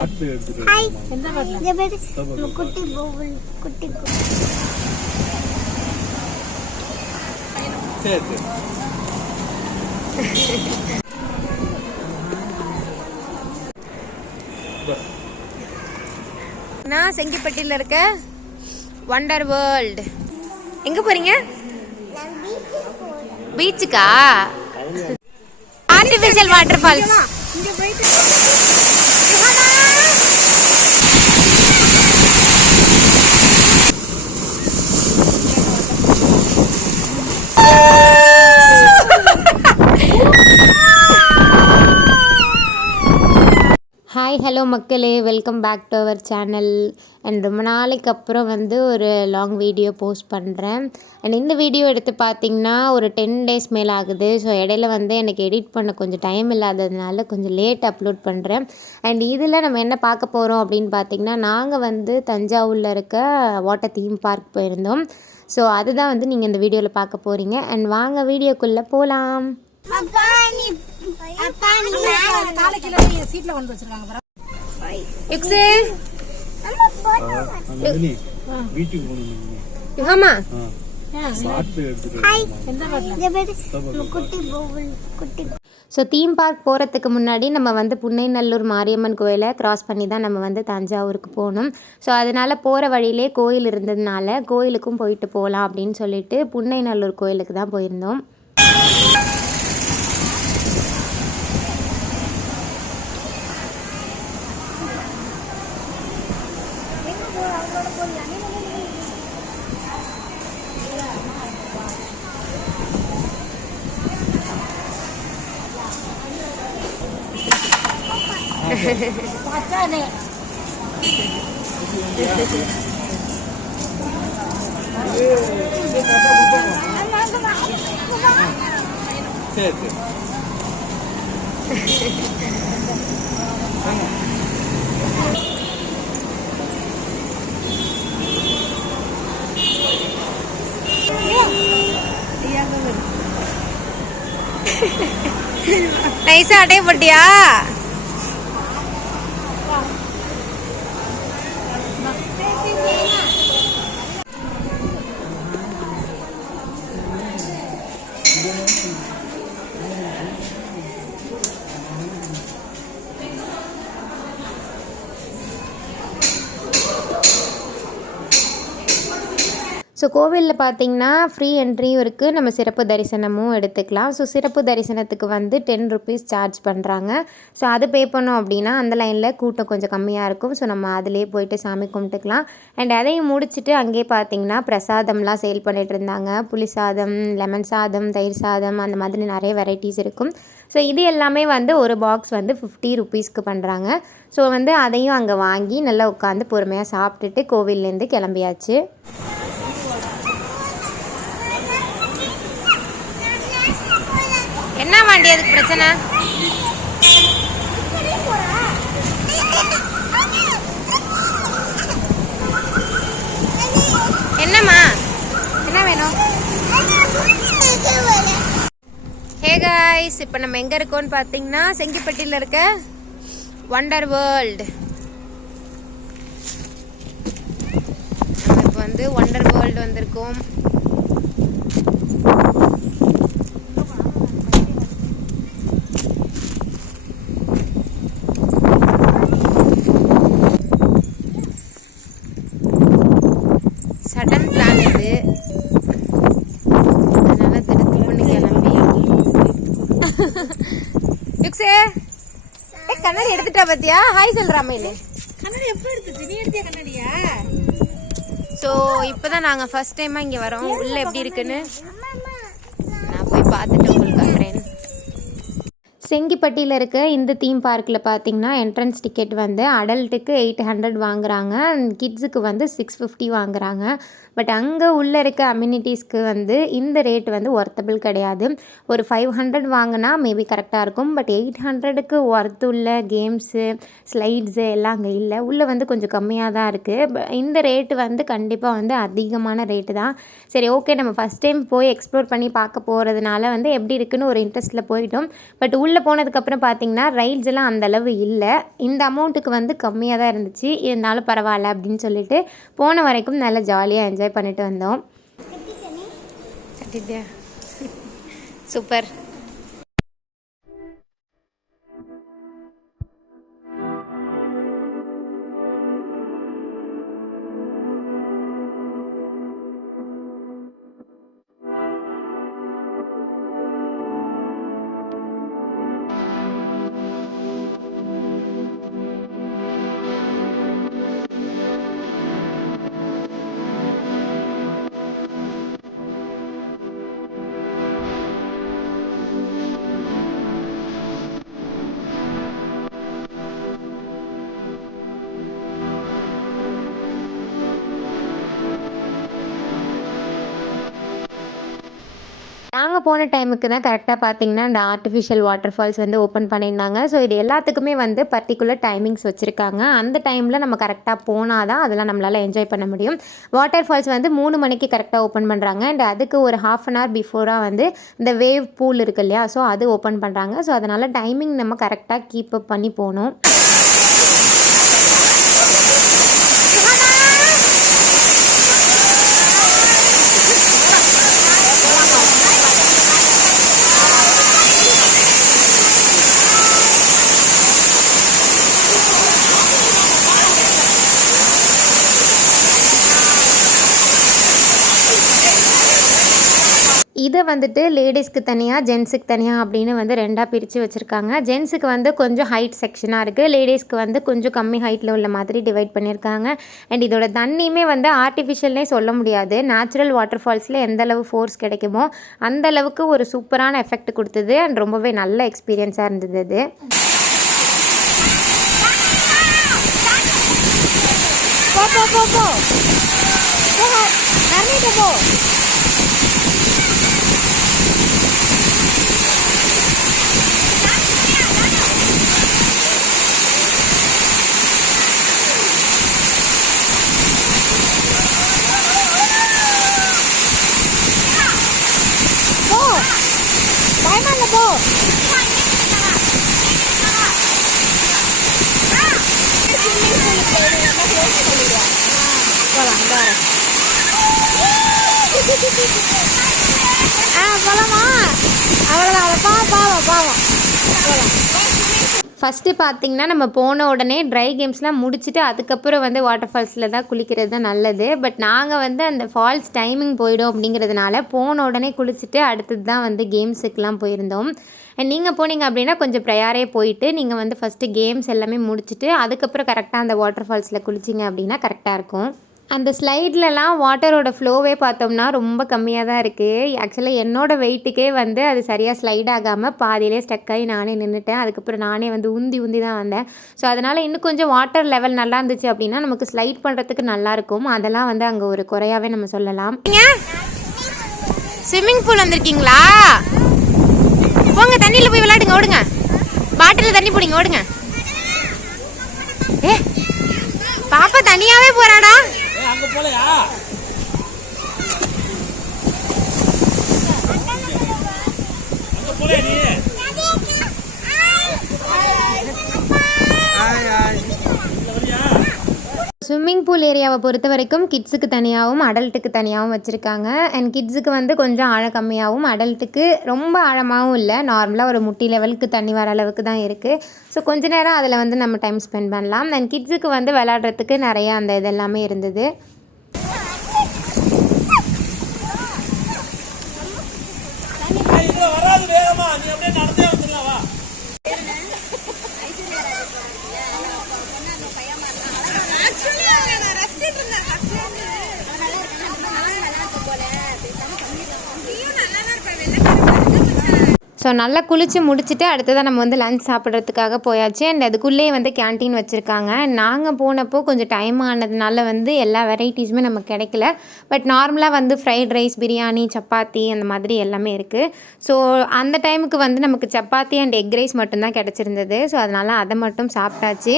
Hi எந்த பாட்ல குட்டி போவல் குட்டி சரி நான் செங்கிப்பட்டியில் இருக்க வண்டர் வேர்ல்ட். எங்க போறீங்க? பீச்சுக்கா? Artificial waterfalls. இங்க போயிட்டு ஹாய் ஹலோ மக்களே, welcome back to our channel. And ரொம்ப நாளைக்கு அப்புறம் வந்து ஒரு லாங் வீடியோ போஸ்ட் பண்ணுறேன். அண்ட் இந்த வீடியோ எடுத்து பார்த்திங்கன்னா ஒரு 10 days மேலே ஆகுது. ஸோ இடையில வந்து எனக்கு எடிட் பண்ண கொஞ்சம் டைம் இல்லாததுனால கொஞ்சம் லேட் அப்லோட் பண்ணுறேன். அண்ட் இதில் நம்ம என்ன பார்க்க போகிறோம் அப்படின்னு பார்த்திங்கன்னா, நாங்கள் வந்து தஞ்சாவூரில் இருக்க வாட்டர் தீம் பார்க் போயிருந்தோம். ஸோ அதுதான் வந்து நீங்கள் இந்த வீடியோவில் பார்க்க போகிறீங்க. அண்ட் வாங்க வீடியோக்குள்ளே போகலாம். ஸோ தீம் பார்க் போகிறதுக்கு முன்னாடி நம்ம வந்து புன்னைநல்லூர் மாரியம்மன் கோயிலை கிராஸ் பண்ணி தான் நம்ம வந்து தஞ்சாவூருக்கு போகணும். ஸோ அதனால் போகிற வழியிலே கோயில் இருந்ததுனால கோயிலுக்கும் போயிட்டு போகலாம் அப்படின்னு சொல்லிட்டு புன்னைநல்லூர் கோயிலுக்கு தான் போயிருந்தோம். நைஸா அடைய போட்டியா? ஸோ கோவிலில் பார்த்திங்கன்னா ஃப்ரீ என்ட்ரியும் இருக்குது, நம்ம சிறப்பு தரிசனமும் எடுத்துக்கலாம். ஸோ சிறப்பு தரிசனத்துக்கு வந்து 10 rupees சார்ஜ் பண்ணுறாங்க. ஸோ அது பே பண்ணோம் அப்படின்னா அந்த லைனில் கூட்டம் கொஞ்சம் கம்மியாக இருக்கும். ஸோ நம்ம அதிலே போயிட்டு சாமி கும்பிட்டுக்கலாம். அண்ட் அதையும் முடிச்சுட்டு அங்கேயே பார்த்திங்கன்னா பிரசாதம்லாம் சேல் பண்ணிகிட்டு இருந்தாங்க. புளி சாதம், லெமன் சாதம், தயிர் சாதம், அந்த மாதிரி நிறைய வெரைட்டிஸ் இருக்கும். ஸோ இது எல்லாமே வந்து ஒரு பாக்ஸ் வந்து 50 rupeesக்கு பண்ணுறாங்க. ஸோ வந்து அதையும் அங்கே வாங்கி நல்லா உட்காந்து பொறுமையாக சாப்பிட்டுட்டு கோவில்லேருந்து கிளம்பியாச்சு. என்ன வாண்டி அதுக்கு பிரச்சனை? என்னம்மா, என்ன வேணும்? ஹே காய்ஸ், இப்போ நம்ம எங்கே இருக்கோம்னு பார்த்தீங்கன்னா செங்கிப்பட்டியில் இருக்க வண்டர் வேர்ல்டு. நம்ம இப்போ வந்து வண்டர் வேர்ல்டு வந்திருக்கோம். சடன் பிளான் இது, அதனால திருப்பி கிளம்பி கண்ணாடி எடுத்துட்டா பாத்தியா? ஹாய் சொல்றாம இல்லை கண்ணாடி எப்படி எடுத்துட்டு நீ எடுத்தியா கண்ணாடியா? ஸோ இப்போதான் நாங்கள் ஃபர்ஸ்ட் டைமாக இங்கே வரோம். உள்ள எப்படி இருக்குன்னு நான் போய் பார்த்துட்டு உங்களுக்கு காட்டுறேன். செங்கிப்பட்டியில் இருக்க இந்த தீம் பார்க்கில் பார்த்திங்கன்னா என்ட்ரன்ஸ் டிக்கெட் வந்து அடல்ட்டுக்கு 800 வாங்குறாங்க, கிட்ஸுக்கு வந்து 650 வாங்குறாங்க. பட் அங்கே உள்ளே இருக்க அம்யூனிட்டிஸ்க்கு வந்து இந்த ரேட் வந்து ஒர்த்தபிள் கிடையாது. ஒரு 500 வாங்கினா மேபி கரெக்டாக இருக்கும். பட் 800க்கு ஒர்த்துள்ள கேம்ஸு, ஸ்லைட்ஸு எல்லாம் அங்கே இல்லை. உள்ளே வந்து கொஞ்சம் கம்மியாக தான் இருக்குது. இந்த ரேட்டு வந்து கண்டிப்பாக வந்து அதிகமான ரேட்டு தான். சரி, ஓகே, நம்ம ஃபஸ்ட் டைம் போய் எக்ஸ்ப்ளோர் பண்ணி பார்க்க போகிறதுனால வந்து எப்படி இருக்குன்னு ஒரு இன்ட்ரெஸ்ட்டில் போயிட்டோம். பட் உள்ளே உள்ளே போனதுக்கப்புறம் பார்த்திங்கன்னா ரைட்ஸ் எல்லாம் அந்தளவு இல்லை. இந்த அமௌண்ட்டுக்கு வந்து கம்மியாக தான் இருந்துச்சு. இருந்தாலும் பரவாயில்ல அப்படின்னு சொல்லிட்டு போன வரைக்கும் நல்லா ஜாலியாக என்ஜாய் பண்ணிட்டு வந்தோம். சூப்பர். நாங்கள் போன டைமுக்கு தான் கரெக்டாக பார்த்தீங்கன்னா இந்த ஆர்டிஃபிஷியல் வாட்டர் ஃபால்ஸ் வந்து ஓப்பன் பண்ணியிருந்தாங்க. ஸோ இது எல்லாத்துக்குமே வந்து பர்டிகுலர் டைமிங்ஸ் வச்சுருக்காங்க. அந்த டைமில் நம்ம கரெக்டாக போனால் தான் அதெல்லாம் நம்மளால் என்ஜாய் பண்ண முடியும். வாட்டர் ஃபால்ஸ் வந்து 3 மணிக்கு கரெக்டாக ஓப்பன் பண்ணுறாங்க. அண்ட் அதுக்கு ஒரு 1/2 hour பிஃபோராக வந்து இந்த வேவ் பூல் இருக்குது இல்லையா, ஸோ அது ஓப்பன் பண்ணுறாங்க. ஸோ அதனால் டைமிங் நம்ம கரெக்டாக கீப் அப் பண்ணி போகணும். இதை வந்துட்டு லேடிஸ்க்கு தனியாக ஜென்ஸுக்கு தனியாக அப்படின்னு வந்து 2ஆக பிரித்து வச்சுருக்காங்க. ஜென்ஸுக்கு வந்து கொஞ்சம் ஹைட் செக்ஷனாக இருக்குது, லேடிஸ்க்கு வந்து கொஞ்சம் கம்மி ஹைட்டில் உள்ள மாதிரி டிவைட் பண்ணியிருக்காங்க. அண்ட் இதோட தண்ணியுமே வந்து ஆர்டிஃபிஷியல்னே சொல்ல முடியாது. நேச்சுரல் வாட்டர் ஃபால்ஸில் எந்தளவு ஃபோர்ஸ் கிடைக்குமோ அந்தளவுக்கு ஒரு சூப்பரான எஃபெக்ட் கொடுத்தது. அண்ட் ரொம்பவே நல்ல எக்ஸ்பீரியன்ஸாக இருந்தது அது. ஃபஸ்ட்டு பார்த்திங்கன்னா நம்ம போன உடனே ட்ரை கேம்ஸ்லாம் முடிச்சுட்டு அதுக்கப்புறம் வந்து வாட்டர் ஃபால்ஸில் தான் குளிக்கிறது தான் நல்லது. பட் நாங்கள் வந்து அந்த ஃபால்ஸ் டைமிங் போயிடும் அப்படிங்கிறதுனால போன உடனே குளிச்சுட்டு அடுத்தது தான் வந்து கேம்ஸுக்கெலாம் போயிருந்தோம். அண்ட் நீங்கள் போனீங்க அப்படின்னா கொஞ்சம் ப்ரையாரே போயிட்டு நீங்கள் வந்து ஃபஸ்ட்டு கேம்ஸ் எல்லாமே முடிச்சுட்டு அதுக்கப்புறம் கரெக்டாக அந்த வாட்டர் ஃபால்ஸில் குளிச்சிங்க அப்படின்னா கரெக்டாக இருக்கும். அந்த ஸ்லைட்லலாம் வாட்டரோட ஃப்ளோவே பார்த்தோம்னா ரொம்ப கம்மியாக தான் இருக்குது. ஆக்சுவலாக என்னோடய வெயிட்டுக்கே வந்து அது சரியாக ஸ்லைட் ஆகாமல் பாதியிலே ஸ்டக் ஆகி நானே நின்றுட்டேன். அதுக்கப்புறம் நானே வந்து உந்தி தான் வந்தேன். ஸோ அதனால் இன்னும் கொஞ்சம் வாட்டர் லெவல் நல்லா இருந்துச்சு அப்படின்னா நமக்கு ஸ்லைட் பண்ணுறதுக்கு நல்லாயிருக்கும். அதெல்லாம் வந்து அங்கே ஒரு குறையாவே நம்ம சொல்லலாம். ஸ்விம்மிங் பூல் வந்திருக்கீங்களா? போங்க தண்ணியில் போய் விளையாடுங்க, ஓடுங்க. பாட்டிலில் தண்ணி பிடிங்க, ஓடுங்க. ஏ பாப்பா தனியாவே போறாடா. அங்க போலையா? அங்க போலையா நீ? ஸ்விம்மிங் பூல் ஏரியாவை பொறுத்த வரைக்கும் கிட்ஸுக்கு தனியாகவும் அடல்ட்டுக்கு தனியாகவும் வச்சுருக்காங்க. அண்ட் கிட்ஸுக்கு வந்து கொஞ்சம் ஆழம் கம்மியாகவும், அடல்ட்டுக்கு ரொம்ப ஆழமாகவும் இல்லை, நார்மலாக ஒரு முட்டி லெவலுக்கு தண்ணி வர அளவுக்கு தான் இருக்குது. ஸோ கொஞ்ச நேரம் அதில் வந்து நம்ம டைம் ஸ்பெண்ட் பண்ணலாம். அண்ட் கிட்ஸுக்கு வந்து விளையாடுறதுக்கு நிறையா அந்த இதெல்லாமே இருந்தது. ஸோ நல்லா குளித்து முடிச்சுட்டு அடுத்ததான் நம்ம வந்து லஞ்ச் சாப்பிட்றதுக்காக போயாச்சு. அண்ட் அதுக்குள்ளேயே வந்து கேன்டீன் வச்சுருக்காங்க. நாங்கள் போனப்போ கொஞ்சம் டைம் ஆனதுனால வந்து எல்லா வெரைட்டிஸுமே நமக்கு கிடைக்கல. பட் நார்மலாக வந்து ஃப்ரைட் ரைஸ், பிரியாணி, சப்பாத்தி அந்த மாதிரி எல்லாமே இருக்குது. ஸோ அந்த டைமுக்கு வந்து நமக்கு சப்பாத்தி அண்ட் எக் ரைஸ் மட்டும்தான் கிடச்சிருந்தது. ஸோ அதனால் அதை மட்டும் சாப்பிட்டாச்சு.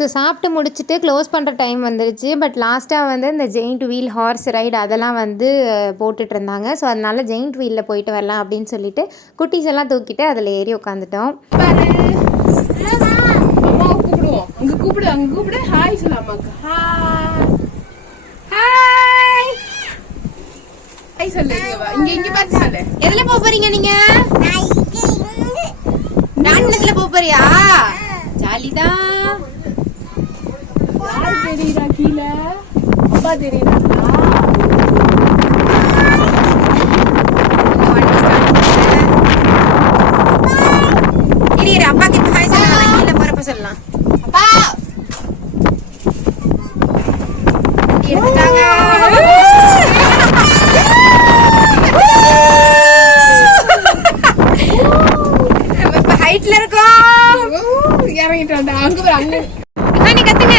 ஸோ சாப்பிட்டு முடிச்சுட்டு க்ளோஸ் பண்ணுற டைம் வந்துருச்சு. பட் லாஸ்ட்டாக வந்து இந்த ஜெயிண்ட் வீல் ஹார்ஸ் ரைடு அதெல்லாம் வந்து போட்டுட்டு இருந்தாங்க. ஸோ அதனால ஜெயிண்ட் வீலில் போயிட்டு வரலாம் அப்படின்னு சொல்லிட்டு குட்டீஸ் எல்லாம் தூக்கிட்டு அதில் ஏறி உட்காந்துட்டோம். எதுல போக போறீங்க நீங்க? நான்ல போக போறியா? ஜாலிதான். தெரியுதா கீழே? அப்பா தெரியுதா? இரு அப்பா கிட்ட ஹாய் சொல்லலாம். கீழே போறப்ப சொல்லலாம். அப்பா எடுத்துட்டாங்க. ஹைட்ல இருக்கோம். இறங்கிட்டோம். அங்க அங்க நீ கத்துங்க.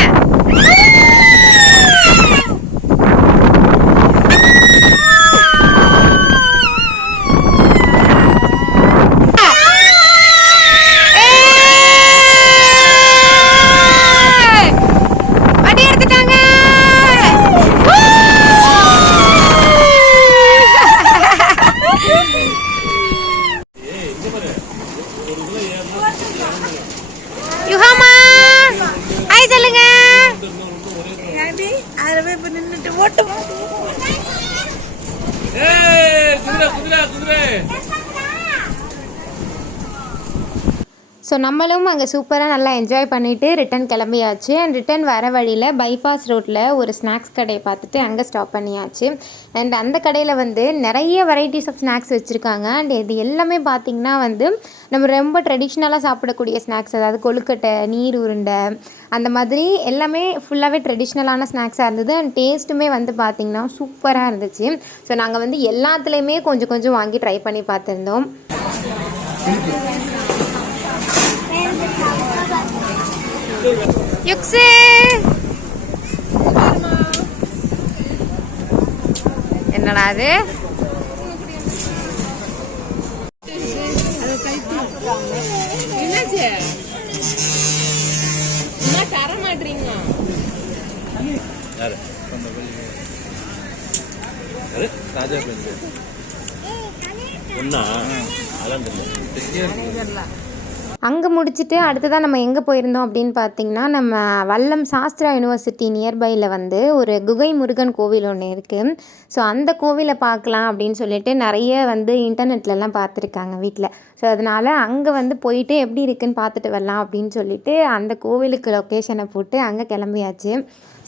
யுஹாமா ஹாய் சொல்லுங்க. ஸோ நம்மளும் அங்கே சூப்பராக நல்லா என்ஜாய் பண்ணிவிட்டு ரிட்டன் கிளம்பியாச்சு. அண்ட் ரிட்டன் வர வழியில் பைபாஸ் ரோட்டில் ஒரு ஸ்நாக்ஸ் கடையை பார்த்துட்டு அங்கே ஸ்டாப் பண்ணியாச்சு. அண்ட் அந்த கடையில் வந்து நிறைய வெரைட்டிஸ் ஆஃப் ஸ்நாக்ஸ் வச்சுருக்காங்க. அண்ட் இது எல்லாமே பார்த்திங்கன்னா வந்து நம்ம ரொம்ப ட்ரெடிஷ்னலாக சாப்பிடக்கூடிய ஸ்நாக்ஸ், அதாவது கொழுக்கட்டை, நீர் உருண்டை, அந்த மாதிரி எல்லாமே ஃபுல்லாகவே ட்ரெடிஷ்னலான ஸ்நாக்ஸாக இருந்தது. அண்ட் டேஸ்ட்டுமே வந்து பார்த்திங்கன்னா சூப்பராக இருந்துச்சு. ஸோ நாங்கள் வந்து எல்லாத்துலேயுமே கொஞ்சம் கொஞ்சம் வாங்கி ட்ரை பண்ணி பார்த்துருந்தோம். யுக்ஸு என்னடா அது? தர மாட்டீங்களா? அங்கே முடிச்சுட்டு அடுத்ததான் நம்ம எங்கே போயிருந்தோம் அப்படின்னு பார்த்திங்கன்னா, நம்ம வல்லம் சாஸ்திரா யூனிவர்சிட்டி நியர்பையில் வந்து ஒரு குகை முருகன் கோவில் ஒன்று இருக்குது. ஸோ அந்த கோவிலை பார்க்கலாம் அப்படின்னு சொல்லிட்டு நிறைய வந்து இன்டர்நெட்லலாம் பார்த்துருக்காங்க வீட்டில். ஸோ அதனால் அங்கே வந்து போயிட்டு எப்படி இருக்குன்னு பார்த்துட்டு வரலாம் அப்படின்னு சொல்லிட்டு அந்த கோவிலுக்கு லொக்கேஷனை போட்டு அங்கே கிளம்பியாச்சு.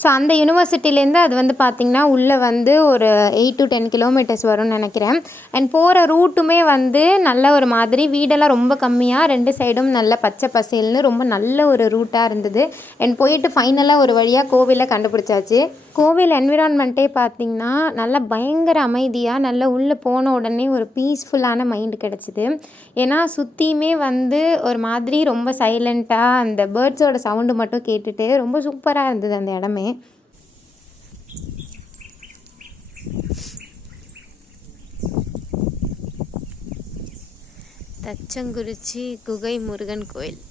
ஸோ அந்த யூனிவர்சிட்டிலேருந்து அது வந்து பார்த்திங்கன்னா உள்ளே வந்து ஒரு 8 to 10 கிலோமீட்டர்ஸ் வரும்னு நினைக்கிறேன். அண்ட் போகிற ரூட்டுமே வந்து நல்ல ஒரு மாதிரி வீடெல்லாம் ரொம்ப கம்மியாக, 2 சைடும் நல்ல பச்சை பசேல்னு ரொம்ப நல்ல ஒரு ரூட்டாக இருந்தது. அண்ட் போயிட்டு ஃபைனலாக ஒரு வழியாக கோவிலை கண்டுபிடிச்சாச்சு. கோவில் என்விரான்மெண்ட்டே பார்த்திங்கன்னா நல்லா பயங்கர அமைதியாக, நல்லா உள்ளே போன உடனே ஒரு பீஸ்ஃபுல்லான மைண்டு கிடச்சிது. ஏன்னா சுற்றியுமே வந்து ஒரு மாதிரி ரொம்ப சைலண்ட்டாக அந்த பேர்ட்ஸோட சவுண்டு மட்டும் கேட்டுட்டு ரொம்ப சூப்பராக இருந்தது அந்த இடமே. தச்சங்குறிச்சி குகை முருகன் கோயில்.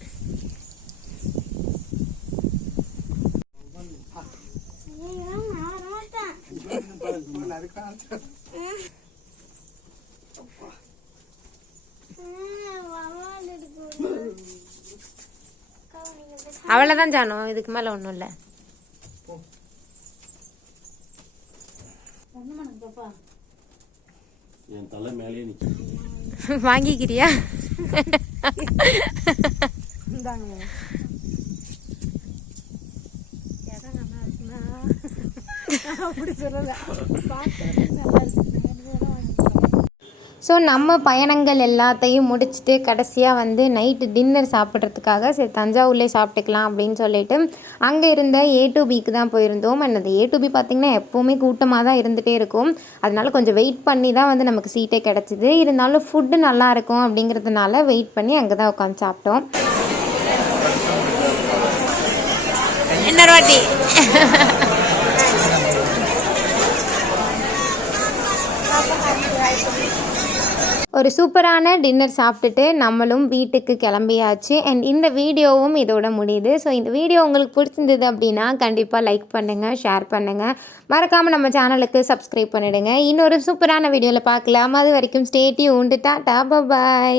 அவ்வளோதான் ஜானோ, இதுக்கு மேலே ஒன்றும் இல்லை. வாங்கிக்கிறியா? அப்படி சொல்லல. ஸோ நம்ம பயணங்கள் எல்லாத்தையும் முடிச்சுட்டு கடைசியாக வந்து நைட்டு டின்னர் சாப்பிட்றதுக்காக சரி தஞ்சாவூர்லேயே சாப்பிட்டுக்கலாம் அப்படின்னு சொல்லிட்டு அங்கே இருந்த A2Bக்கு தான் போயிருந்தோம். அண்ட் அந்த A2B பார்த்திங்கன்னா எப்போவுமே கூட்டமாக தான் இருந்துகிட்டே இருக்கும். அதனால கொஞ்சம் வெயிட் பண்ணி தான் வந்து நமக்கு சீட்டே கிடச்சிது. இருந்தாலும் ஃபுட்டு நல்லாயிருக்கும் அப்படிங்கிறதுனால வெயிட் பண்ணி அங்கே தான் உட்காந்து சாப்பிட்டோம். இன்னொரு வாட்டி ஒரு சூப்பரான டின்னர் சாப்பிட்டுட்டு நம்மளும் வீட்டுக்கு கிளம்பியாச்சு. அண்ட் இந்த வீடியோவும் இதோட முடியுது. ஸோ இந்த வீடியோ உங்களுக்கு பிடிச்சிருந்தது அப்படின்னா கண்டிப்பாக லைக் பண்ணுங்கள், ஷேர் பண்ணுங்கள், மறக்காமல் நம்ம சேனலுக்கு சப்ஸ்கிரைப் பண்ணிவிடுங்க. இன்னொரு சூப்பரான வீடியோவில் பார்க்கலாம். அது வரைக்கும் ஸ்டே டியூன்ட். டாடா, பை.